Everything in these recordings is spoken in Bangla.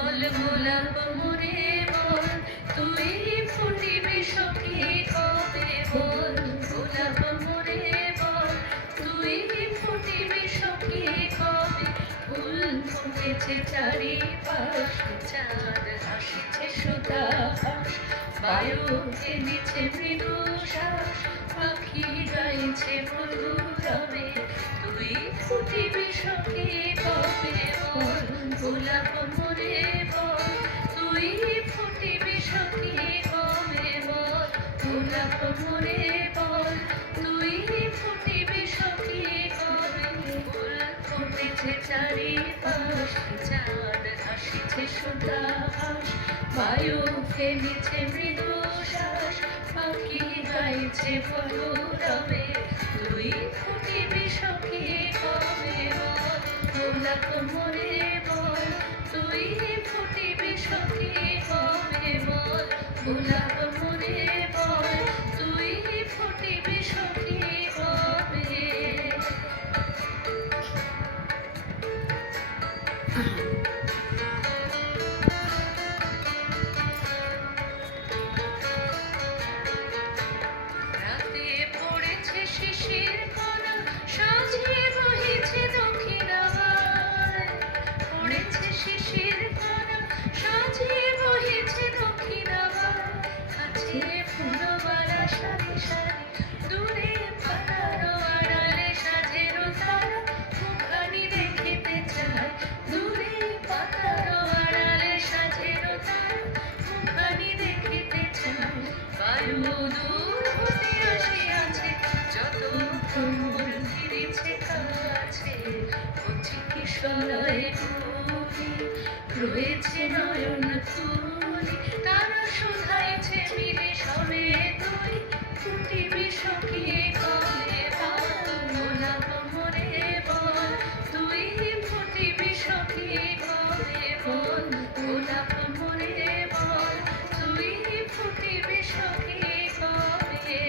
বল গোলাপ মোরে বল তুই ফুটিবি সখী কবে বল গোলাপ মোরে বল তুই ফুটিবি সখী কবে ফুল ফুটেছে চারিপাশ চাঁদ হাসিছে সুধাস বায়ু এনেছে মৃদু শ্বাস পাখি গাইছে মধুরবে তুই ফুটিবি সখী কবে বল গোলাপ মোরে বল তুই ফুটিবি সখী কবে বল গোলাপ মোরে বল তুই ফুটিবি সখী কবে ফুল ফুটেছে চারিপাশ চাঁদ হাসিছে সুধাস বায়ু ফেলেছে মৃদু শ্বাস পাখি গাইছে মধুরবে তুই ফুটিবি সখী কবে বল গোলাপ মোরে বল তুই ফুটিবি সখী কবে বল গোলাপ মোরে বল তুই ফুটিবি সখী কবে রাতে পড়েছে শিশির কণা সাজিয়ে বহিছে দক্ষিণাবার পড়েছে শিশির কণা সাজিয়ে বহিছে দক্ষিণাবার কাছে ফুলবালা সারি সারি দূরে পাতার আড়ালে সাজের তারা মুখানি দেখিতে চায় দূরে পাতার আড়ালে সাজের তারা মুখানি দেখিতে চায় বায়ু দূর হতে আসিয়াছে যত ভ্রমর ফিরেছে কাছে কচি কিশোরায় ভূমি রয়েছে নয়ন তুলি তারা শোধাইছে মিলে সবে তুই ফুটিবি সখী কবে বল গোলাপ মোরে বল তুই ফুটিবি সখী কবে বল গোলাপ মোরে বল তুই ফুটিবি সখী কবে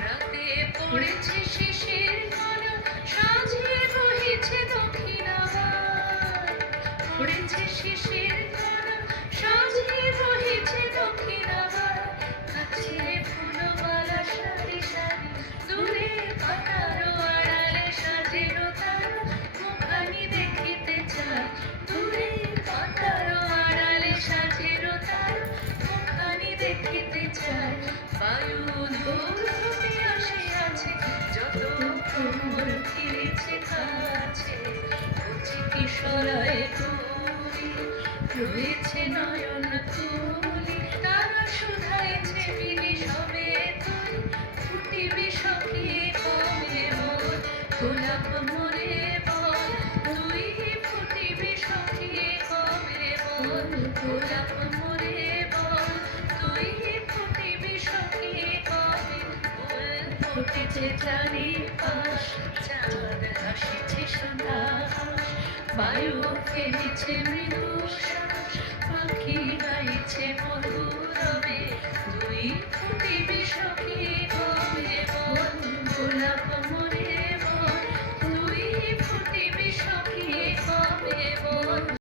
রাতে পড়েছে শিশির কণা সাজিয়ে বহিছে দক্ষিণাবার পড়েছে শিশির কণা সাজিয়ে বহিছে দক্ষিণাবার কাছে ফুলবালা সারি সারি দূরে পাতার আড়ালে সাজের তারা মুখানি দেখিতে চায় দূরে পাতার আড়ালে সাজের তারা মুখানি দেখিতে চায় বায়ু দূর হতে আসিয়াছে যত ভ্রমর ফিরেছে কাছে কচি কিশোরায় তুলি রয়েছে নয়ন তুলি তারা শোধাইছে মিলি সবে তুই ফুটিবি সখী কবে বল গোলাপ মোরে বল তুই ফুটিবি সখী কবে বল গোলাপ মোরে বল তুই ফুটিবি সখী কবে ফুল ফুটেছে চারিপাশ চাঁদ হাসিছে সুধাস বায়ু ফেলেছে মৃদু শ্বাস পাখি গাইছে